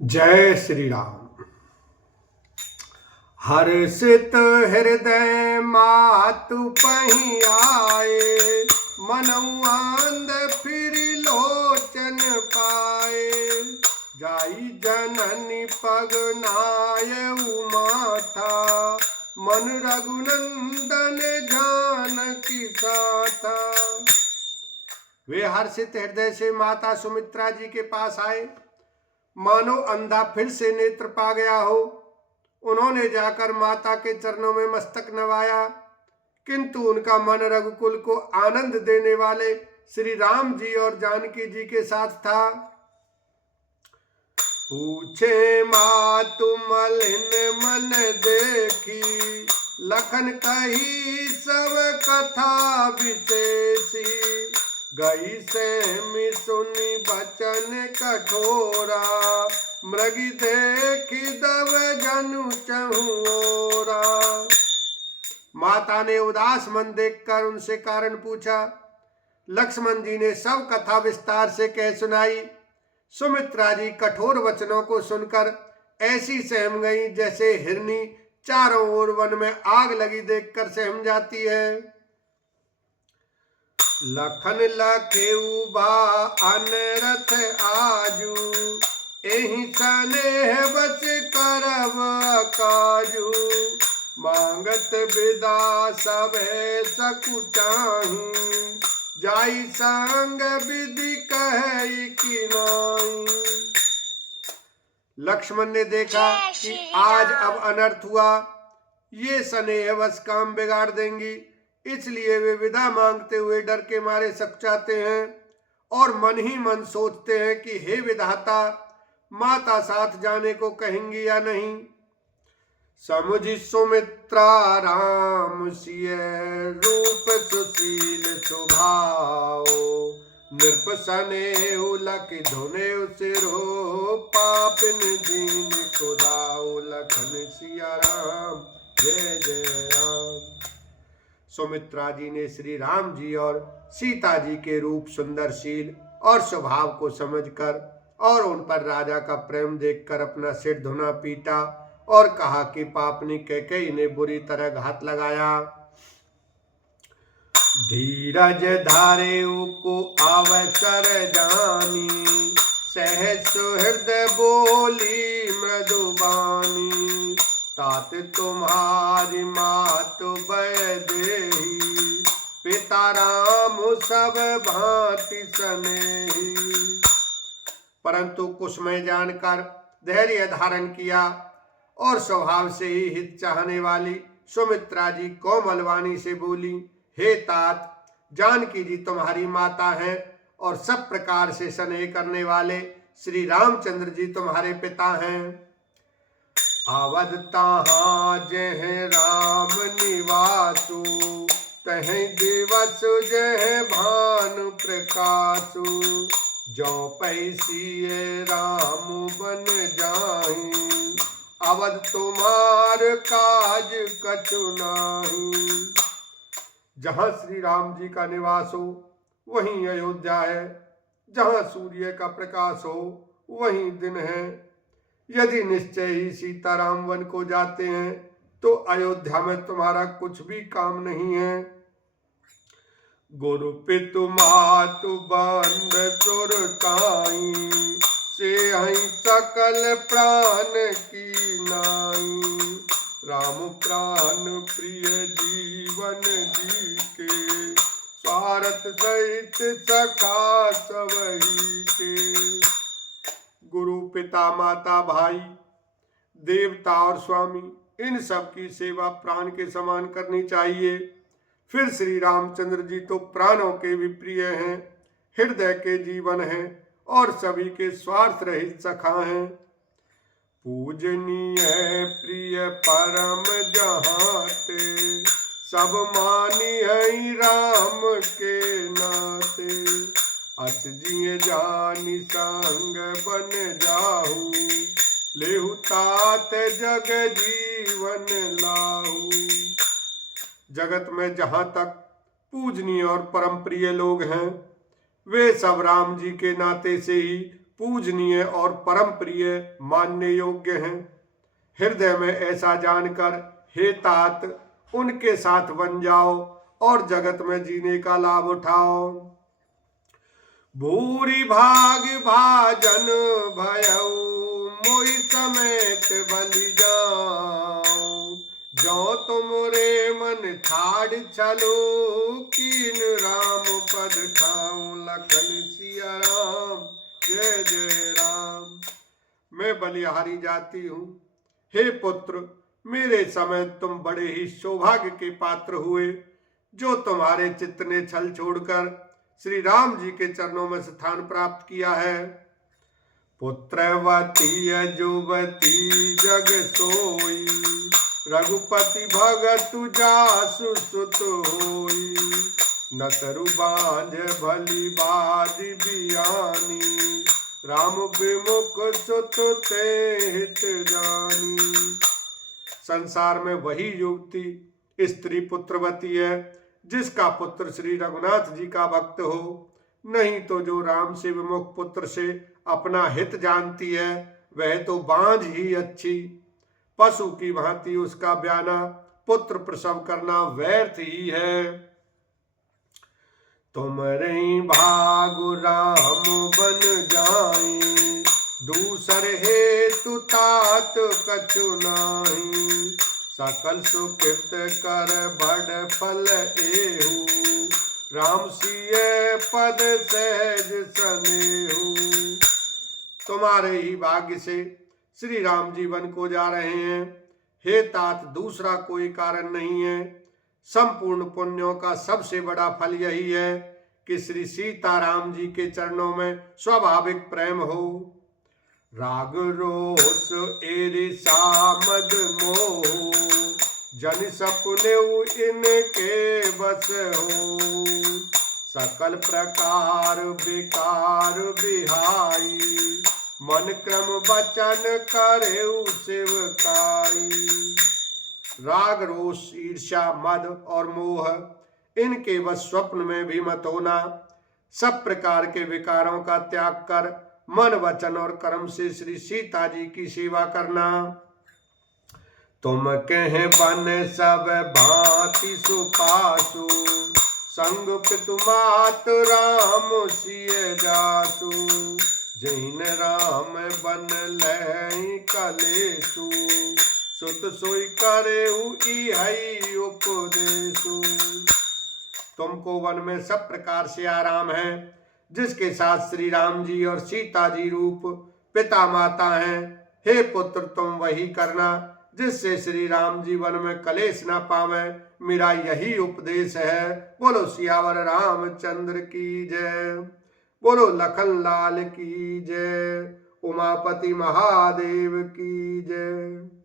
जय श्री राम। हर्षित हृदय मातु पही आए, मनौआंद फिर लोचन पाए। जाई जननी पग नायऊ माथा, मन रघुनंदन जानकी साथा। वे हर्षित हृदय से माता सुमित्रा जी के पास आए, मानो अंधा फिर से नेत्र पा गया हो। उन्होंने जाकर माता के चरणों में मस्तक नवाया, किंतु उनका मन रघुकुल को आनंद देने वाले श्री राम जी और जानकी जी के साथ था। पूछे मातु मलिन मन देखी, लखन कही सब कथा विशेषी। गई से सुनी बचन कठोरा, मृगी देखी दब जनु चहुओरा। माता ने उदास मन देखकर उनसे कारण पूछा। लक्ष्मण जी ने सब कथा विस्तार से कह सुनाई। सुमित्रा जी कठोर वचनों को सुनकर ऐसी सहम गई जैसे हिरनी चारों ओर वन में आग लगी देखकर सहम जाती है। लखन लखेऊ बा अनरथ आजू, एहि सनेह बस करब काजू। मांगत विदा सबे सकुचाही, जाई संग विधि कहे कि नाई। लक्ष्मण ने देखा कि आज अब अनर्थ हुआ, ये स्नेहवश काम बिगाड़ देंगी, इसलिए वे विदा मांगते हुए डर के मारे सकुचाते हैं और मन ही मन सोचते हैं कि हे विधाता, माता साथ जाने को कहेंगी या नहीं। समुझी सुमित्रा राम सिय रूप सुशील स्वभाव, नृप स्नेहु लखि धुनेउ सिरो, पापिन दीन खुदाउ। लखन सिया राम जय जय राम। सुमित्रा जी ने श्री राम जी और सीता जी के रूप, सुंदरशील और स्वभाव को समझकर और उन पर राजा का प्रेम देखकर अपना सिर धुना पीटा और कहा कि पापनी कैकेयी ने बुरी तरह घात लगाया। धीरज धारेउ को अवसर जानी, सहज सुहृदय बोली मृदुबानी। तात तुम्हारी मातु बय देही, पिता राम सब भांति स्नेही। परंतु कुसुमय जानकर धैर्य धारण किया और स्वभाव से ही हित चाहने वाली सुमित्रा जी कोमल वाणी से बोली, हे तात, जानकी जी तुम्हारी माता हैं और सब प्रकार से स्नेह करने वाले श्री रामचंद्र जी तुम्हारे पिता हैं। अवध तहाँ जह राम निवासु, तहीं दिवस जह भानु प्रकाशु। जो पैसिए राम बन जाहि, अवध तुम्हार काज कछु नाही। जहाँ श्री राम जी का निवास हो वहीं अयोध्या है, जहाँ सूर्य का प्रकाश हो वहीं दिन है। यदि निश्चय ही सीताराम वन को जाते हैं तो अयोध्या में तुम्हारा कुछ भी काम नहीं है। गुरु पितु मातु बंद सुरताई, से हई सकल प्राण की नाई। राम प्राण प्रिय जीवन जी के, स्वार्थ सहित सखा सबही के। गुरु, पिता, माता, भाई, देवता और स्वामी, इन सब की सेवा प्राण के समान करनी चाहिए। फिर श्री रामचंद्र जी तो प्राणों के भी प्रिय हैं, हृदय के जीवन हैं और सभी के स्वार्थ रहित सखा हैं। पूजनीय प्रिय परम जहाते, सब मानी है राम के नाते। अस जिय जानी संग बन जाहू, लेहु तात जग जीवन लाहू। जगत में जहाँ तक पूजनीय और परम प्रिय लोग हैं, वे सब राम जी के नाते से ही पूजनीय और परम प्रिय मानने योग्य हैं। हृदय में ऐसा जानकर हे तात उनके साथ बन जाओ और जगत में जीने का लाभ उठाओ। भूरी भाग भाजन भयऊ मोहि समेत बलि जाऊं। जो तुमरे मन ठाड़ चलो कीन राम पद ठाऊं। लखन सिया राम जय जय राम। मैं बलिहारी जाती हूँ। हे पुत्र, मेरे समय तुम बड़े ही सौभाग्य के पात्र हुए, जो तुम्हारे चित्त ने छल छोड़कर श्री राम जी के चरणों में स्थान प्राप्त किया है। पुत्रवती युवती जग सोई, रघुपति भगत जासु सुत होई। न तरु बांझ भली बादि बियानी, राम विमुख सुत ते हित जानी। संसार में वही युवती स्त्री पुत्रवती है जिसका पुत्र श्री रघुनाथ जी का भक्त हो, नहीं तो जो राम से विमुख पुत्र से अपना हित जानती है वह तो बांझ ही अच्छी। पशु की भांति उसका ब्याना पुत्र प्रसव करना व्यर्थ ही है। तुमरे भागु राम बन जाई, दूसर हेतु तात कछु नाही। सकल सुकृत कर बड़ फल एहु, राम सिय पद सहज सनेहु। तुम्हारे ही भाग्य से श्री राम जी वन को जा रहे हैं। हे तात, दूसरा कोई कारण नहीं है। संपूर्ण पुण्यों का सबसे बड़ा फल यही है कि श्री सीता राम जी के चरणों में स्वाभाविक प्रेम हो। राग रोष ईर्षा मद मोह, जन सपने इनके बस हो। सकल प्रकार विकार बिहाई, मन क्रम वचन करे सेवकाई। राग रोष ईर्ष्या मद और मोह, इनके बस स्वप्न में भी मत होना। सब प्रकार के विकारों का त्याग कर मन वचन और कर्म से श्री सीता जी की सेवा करना। तुम कह बन सब भांति सुपासु, संग पितु मात राम सिय जासु। जैन राम बन लहई कलेसु, सुत सोई करेउ इहै उपदेसु। तुमको वन में सब प्रकार से आराम है, जिसके साथ श्री राम जी और सीता जी रूप पिता माता हैं। हे पुत्र, तुम वही करना जिससे श्री राम जी वन में कलेश न पावे। मेरा यही उपदेश है। बोलो सियावर रामचंद्र की जय। बोलो लखन लाल की जय। उमापति महादेव की जय।